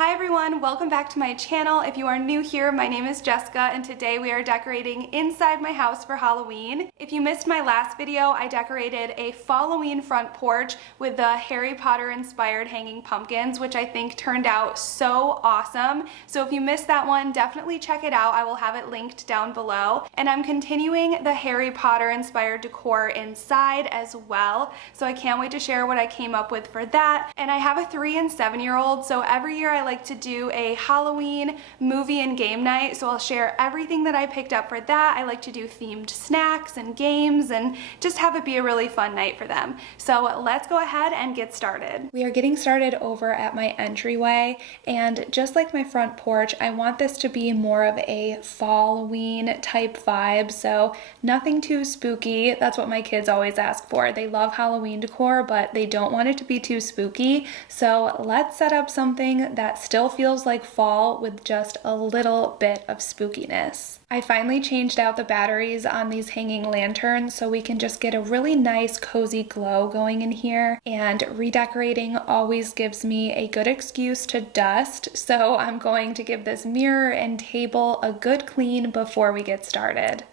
Hi everyone, welcome back to my channel. If you are new here, my name is Jessica and today we are decorating inside my house for Halloween. If you missed my last video, I decorated a Halloween front porch with the Harry Potter inspired hanging pumpkins, which I think turned out so awesome. So if you missed that one, definitely check it out. I will have it linked down below. And I'm continuing the Harry Potter inspired decor inside as well. So I can't wait to share what I came up with for that. And I have a 3- and 7-year-old, so every year I like to do a Halloween movie and game night, so I'll share everything that I picked up for that. I like to do themed snacks and games and just have it be a really fun night for them. So let's go ahead and get started. We are getting started over at my entryway, and just like my front porch, I want this to be more of a Halloween type vibe, so nothing too spooky. That's what my kids always ask for. They love Halloween decor, but they don't want it to be too spooky. So let's set up something that still feels like fall with just a little bit of spookiness. I finally changed out the batteries on these hanging lanterns so we can just get a really nice cozy glow going in here, and redecorating always gives me a good excuse to dust, so I'm going to give this mirror and table a good clean before we get started.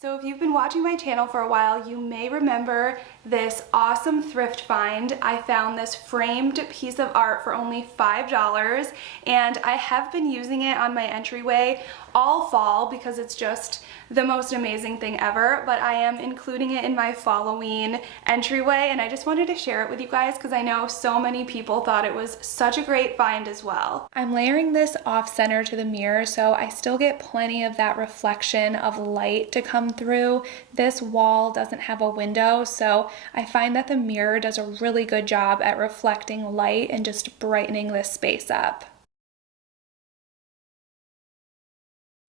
So if you've been watching my channel for a while, you may remember this awesome thrift find. I found this framed piece of art for only $5, and I have been using it on my entryway all fall because it's just the most amazing thing ever, but I am including it in my Halloween entryway, and I just wanted to share it with you guys because I know so many people thought it was such a great find as well. I'm layering this off center to the mirror so I still get plenty of that reflection of light to come through. This wall doesn't have a window, so I find that the mirror does a really good job at reflecting light and just brightening this space up.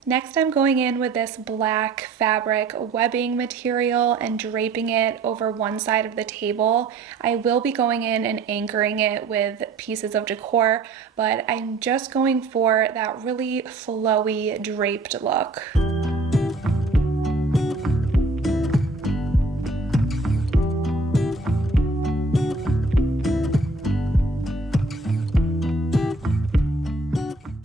Next, I'm going in with this black fabric webbing material and draping it over one side of the table. I will be going in and anchoring it with pieces of decor, but I'm just going for that really flowy draped look.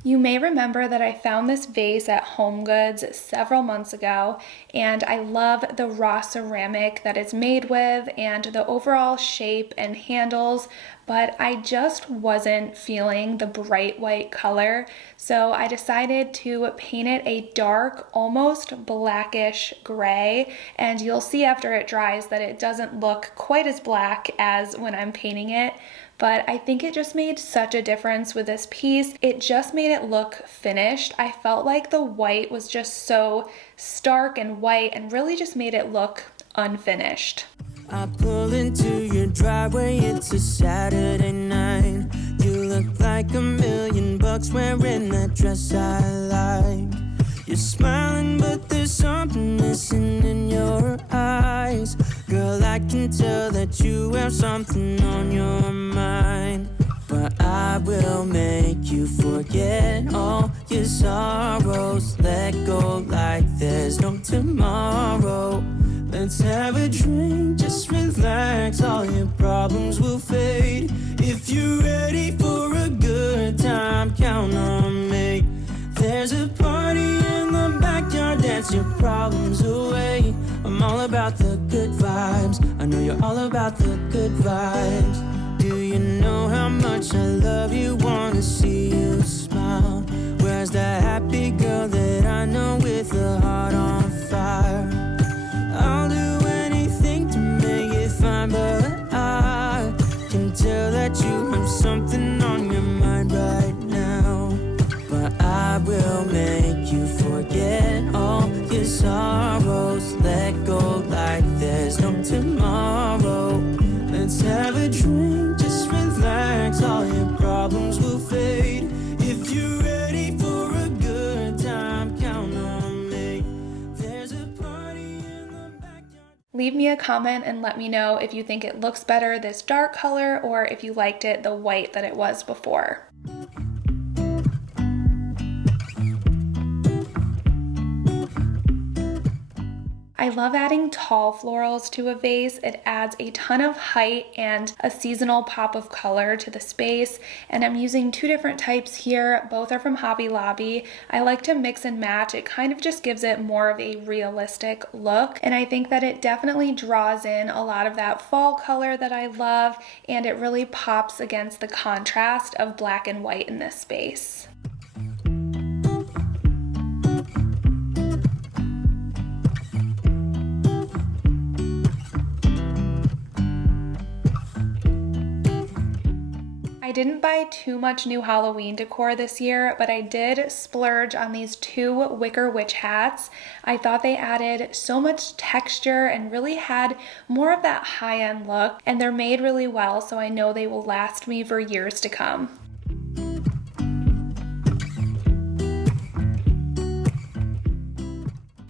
You may remember that I found this vase at HomeGoods several months ago, and I love the raw ceramic that it's made with and the overall shape and handles, but I just wasn't feeling the bright white color, so I decided to paint it a dark, almost blackish gray, and you'll see after it dries that it doesn't look quite as black as when I'm painting it. But I think it just made such a difference with this piece. It just made it look finished. I felt like the white was just so stark and white and really just made it look unfinished. I pull into your driveway, it's a Saturday night. You look like $1,000,000 wearing that dress I like. You're smiling, but there's something missing in your eyes. Girl, I can tell that you have something on your mind. But I will make you forget all your sorrows. Let go like there's no tomorrow. Let's have a drink, just relax, all your problems will fade. If you're ready for a good time, count on me. There's a party in the backyard, dance your problems away. I'm all about the good vibes, I know you're all about the good vibes. Do you know how much I love you, wanna see you smile? Where's that happy girl that I know with a heart on fire? I'll do anything to make it fine, but I can tell that you have something on your mind right now. But I will make you forget all your sorrows. Let go like there's no tomorrow. Let's have a drink, just relax, all your problems will fade. If you're ready for a good time, count on me. There's a party in the backyard. Leave me a comment and let me know if you think it looks better this dark color or if you liked it the white that it was before. I love adding tall florals to a vase. It adds a ton of height and a seasonal pop of color to the space. And I'm using two different types here. Both are from Hobby Lobby. I like to mix and match. It kind of just gives it more of a realistic look. And I think that it definitely draws in a lot of that fall color that I love. And it really pops against the contrast of black and white in this space. I didn't buy too much new Halloween decor this year, but I did splurge on these two wicker witch hats. I thought they added so much texture and really had more of that high-end look, and they're made really well, so I know they will last me for years to come.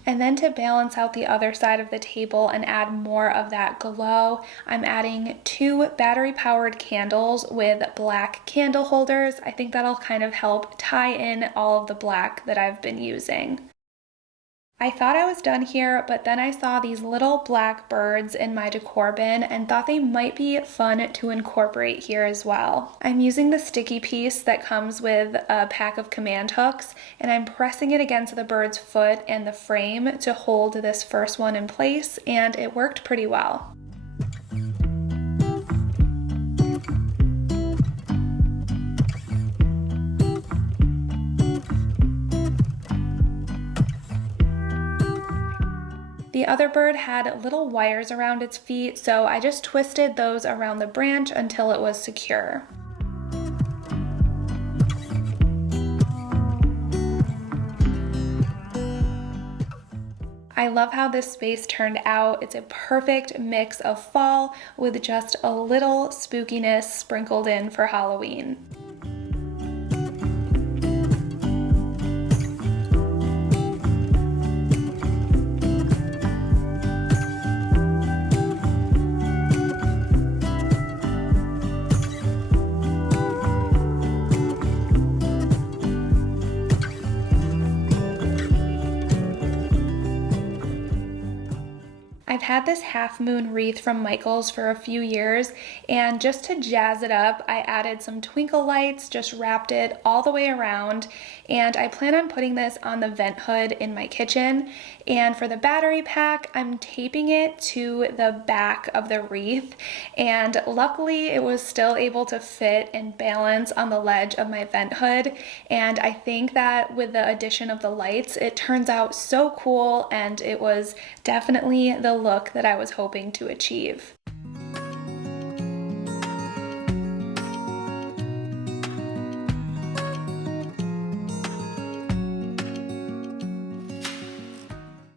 And then to balance out the other side of the table and add more of that glow, I'm adding two battery-powered candles with black candle holders. I think that'll kind of help tie in all of the black that I've been using. I thought I was done here, but then I saw these little black birds in my decor bin and thought they might be fun to incorporate here as well. I'm using the sticky piece that comes with a pack of command hooks, and I'm pressing it against the bird's foot and the frame to hold this first one in place, and it worked pretty well. The other bird had little wires around its feet, so I just twisted those around the branch until it was secure. I love how this space turned out. It's a perfect mix of fall with just a little spookiness sprinkled in for Halloween. I've had this half moon wreath from Michaels for a few years, and just to jazz it up, I added some twinkle lights, just wrapped it all the way around, and I plan on putting this on the vent hood in my kitchen. And for the battery pack, I'm taping it to the back of the wreath, and luckily it was still able to fit and balance on the ledge of my vent hood. And I think that with the addition of the lights, it turns out so cool, and it was definitely the look that I was hoping to achieve.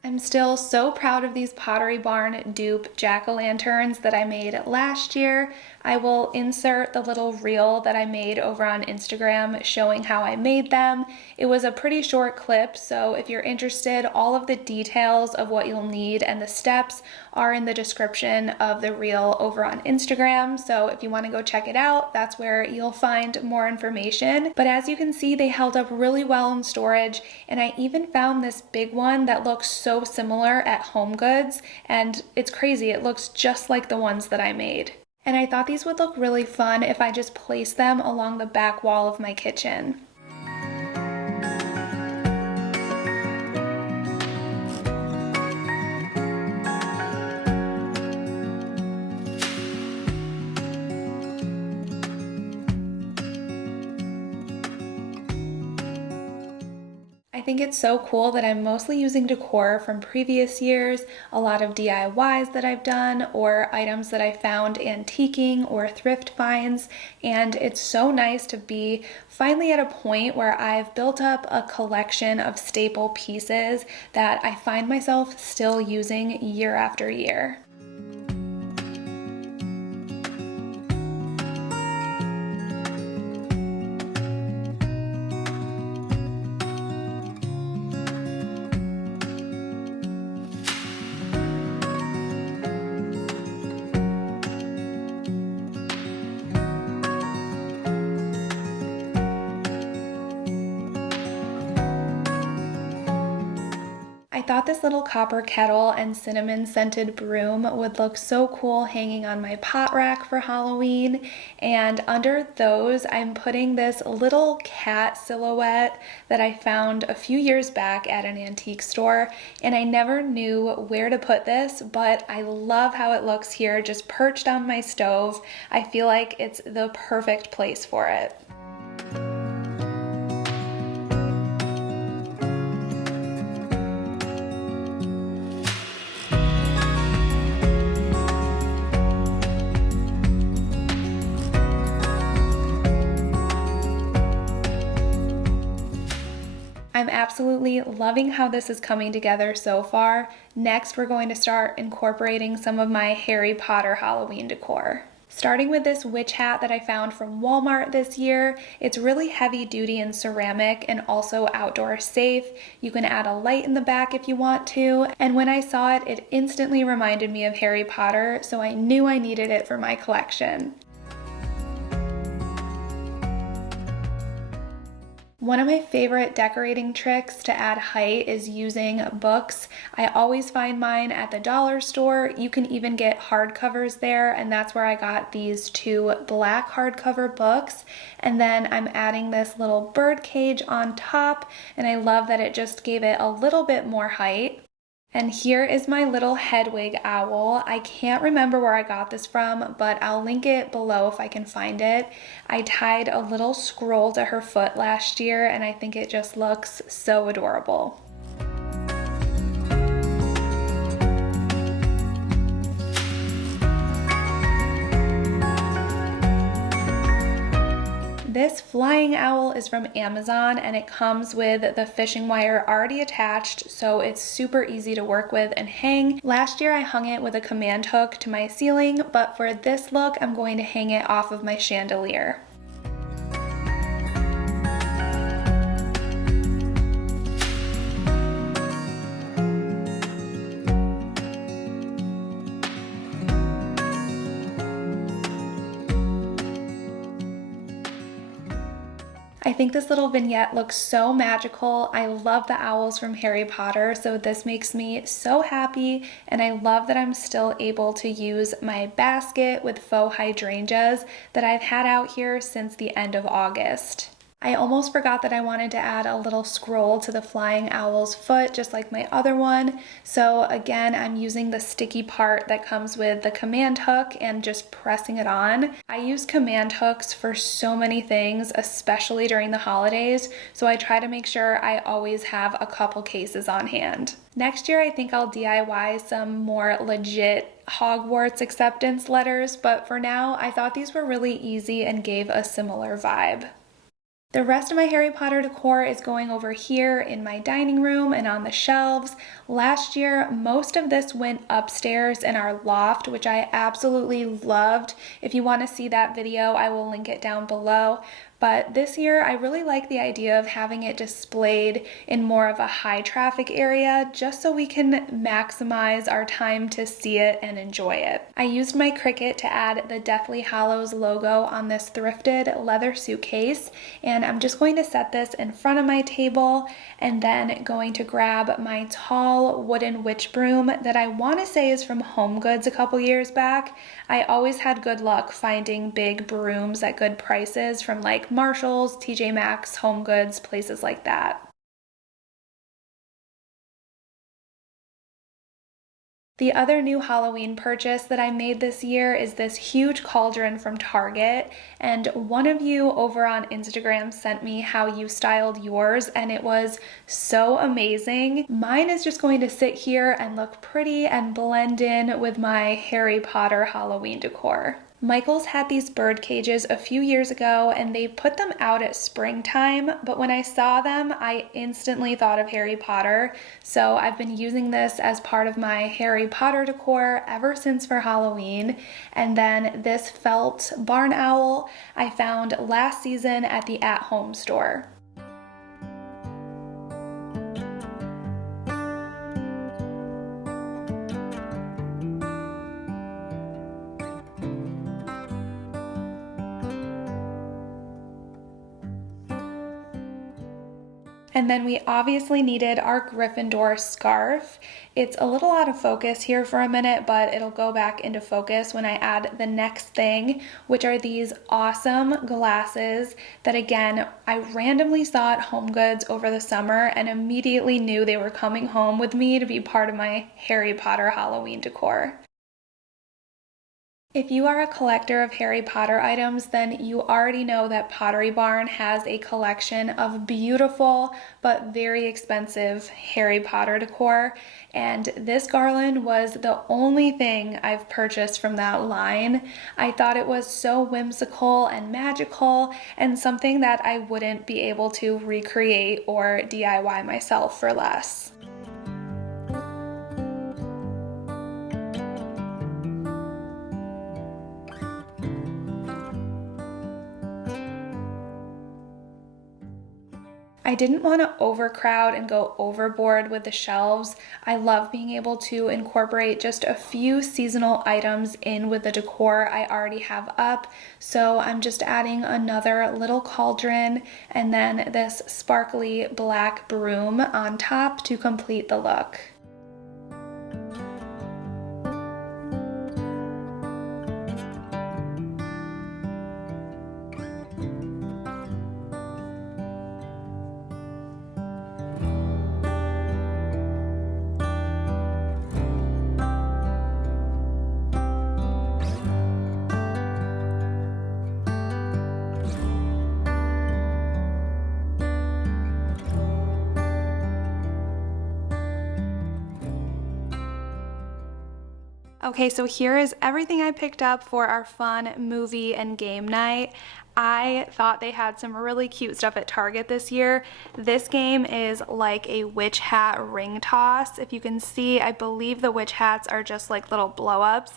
I'm still so proud of these Pottery Barn dupe jack-o'-lanterns that I made last year. I will insert the little reel that I made over on Instagram showing how I made them. It was a pretty short clip, so if you're interested, all of the details of what you'll need and the steps are in the description of the reel over on Instagram. So if you want to go check it out, that's where you'll find more information. But as you can see, they held up really well in storage, and I even found this big one that looks so similar at HomeGoods, and it's crazy, it looks just like the ones that I made. And I thought these would look really fun if I just placed them along the back wall of my kitchen. I think it's so cool that I'm mostly using decor from previous years, a lot of DIYs that I've done, or items that I found antiquing or thrift finds, and it's so nice to be finally at a point where I've built up a collection of staple pieces that I find myself still using year after year. I thought this little copper kettle and cinnamon scented broom would look so cool hanging on my pot rack for Halloween. And under those, I'm putting this little cat silhouette that I found a few years back at an antique store. And I never knew where to put this, but I love how it looks here, just perched on my stove. I feel like it's the perfect place for it. I'm absolutely loving how this is coming together so far. Next, we're going to start incorporating some of my Harry Potter Halloween decor. Starting with this witch hat that I found from Walmart this year. It's really heavy duty and ceramic and also outdoor safe. You can add a light in the back if you want to. And when I saw it, it instantly reminded me of Harry Potter, so I knew I needed it for my collection. One of my favorite decorating tricks to add height is using books. I always find mine at the dollar store. You can even get hardcovers there, and that's where I got these two black hardcover books. And then I'm adding this little bird cage on top, and I love that it just gave it a little bit more height. And here is my little Hedwig owl. I can't remember where I got this from, but I'll link it below if I can find it. I tied a little scroll to her foot last year, and I think it just looks so adorable. This flying owl is from Amazon, and it comes with the fishing wire already attached, so it's super easy to work with and hang. Last year I hung it with a command hook to my ceiling, but for this look I'm going to hang it off of my chandelier. I think this little vignette looks so magical. I love the owls from Harry Potter, so this makes me so happy, and I love that I'm still able to use my basket with faux hydrangeas that I've had out here since the end of August. I almost forgot that I wanted to add a little scroll to the flying owl's foot, just like my other one. So again, I'm using the sticky part that comes with the command hook and just pressing it on. I use command hooks for so many things, especially during the holidays, so I try to make sure I always have a couple cases on hand. Next year, I think I'll DIY some more legit Hogwarts acceptance letters, but for now, I thought these were really easy and gave a similar vibe. The rest of my Harry Potter decor is going over here in my dining room and on the shelves. Last year, most of this went upstairs in our loft, which I absolutely loved. If you want to see that video, I will link it down below. But this year, I really like the idea of having it displayed in more of a high traffic area, just so we can maximize our time to see it and enjoy it. I used my Cricut to add the Deathly Hallows logo on this thrifted leather suitcase, and I'm just going to set this in front of my table and then going to grab my tall wooden witch broom that I want to say is from Home Goods a couple years back. I always had good luck finding big brooms at good prices from like Marshalls, TJ Maxx, Home Goods, places like that. The other new Halloween purchase that I made this year is this huge cauldron from Target, and one of you over on Instagram sent me how you styled yours, and it was so amazing. Mine is just going to sit here and look pretty and blend in with my Harry Potter Halloween decor. Michael's had these bird cages a few years ago and they put them out at springtime, but when I saw them, I instantly thought of Harry Potter. So I've been using this as part of my Harry Potter decor ever since for Halloween. And then this felt barn owl I found last season at the At Home store. And then we obviously needed our Gryffindor scarf. It's a little out of focus here for a minute, but it'll go back into focus when I add the next thing, which are these awesome glasses that, again, I randomly saw at HomeGoods over the summer and immediately knew they were coming home with me to be part of my Harry Potter Halloween decor. If you are a collector of Harry Potter items, then you already know that Pottery Barn has a collection of beautiful but very expensive Harry Potter decor, and this garland was the only thing I've purchased from that line. I thought it was so whimsical and magical and something that I wouldn't be able to recreate or DIY myself for less. I didn't want to overcrowd and go overboard with the shelves. I love being able to incorporate just a few seasonal items in with the decor I already have up. So I'm just adding another little cauldron and then this sparkly black broom on top to complete the look. Okay, so here is everything I picked up for our fun movie and game night. I thought they had some really cute stuff at Target this year. This game is like a witch hat ring toss. If you can see, I believe the witch hats are just like little blow-ups,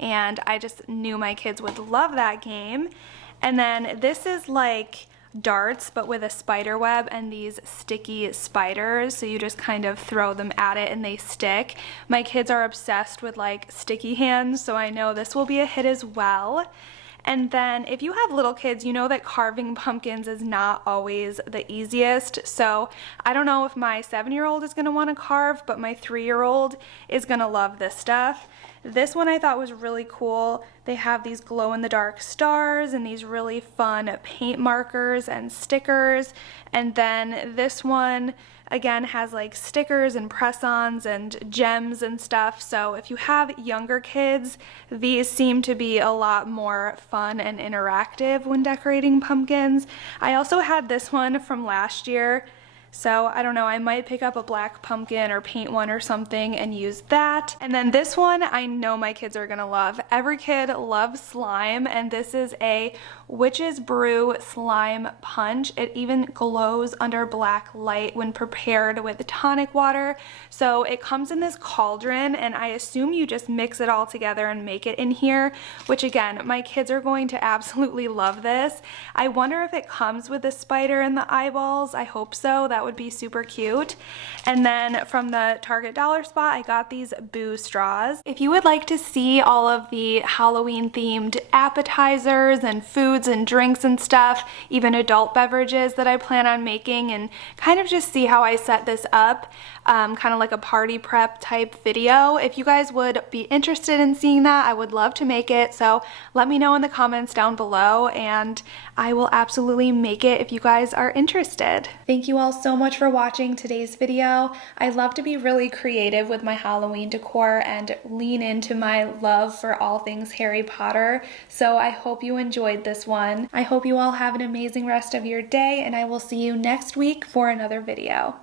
and I just knew my kids would love that game. And then this is like darts but with a spider web and these sticky spiders, so you just kind of throw them at it and they stick. My kids are obsessed with like sticky hands, so I know this will be a hit as well. And then if you have little kids, you know that carving pumpkins is not always the easiest. So I don't know if my 7-year-old is going to want to carve, but my 3-year-old is going to love this stuff. This one I thought was really cool. They have these glow-in-the-dark stars and these really fun paint markers and stickers. And then this one, again, has like stickers and press-ons and gems and stuff. So if you have younger kids, these seem to be a lot more fun and interactive when decorating pumpkins. I also had this one from last year. So I don't know, I might pick up a black pumpkin or paint one or something and use that. And then this one I know my kids are gonna love. Every kid loves slime, and this is a Witch's Brew slime punch. It even glows under black light when prepared with tonic water. So it comes in this cauldron, and I assume you just mix it all together and make it in here, which again, my kids are going to absolutely love this. I wonder if it comes with the spider and the eyeballs. I hope so. That would be super cute. And then from the Target dollar spot, I got these Boo straws. If you would like to see all of the Halloween themed appetizers and foods and drinks and stuff, even adult beverages that I plan on making, and kind of just see how I set this up, kind of like a party prep type video. If you guys would be interested in seeing that, I would love to make it. So let me know in the comments down below and I will absolutely make it if you guys are interested. Thank you all so much for watching today's video. I love to be really creative with my Halloween decor and lean into my love for all things Harry Potter. So I hope you enjoyed this one. I hope you all have an amazing rest of your day, and I will see you next week for another video.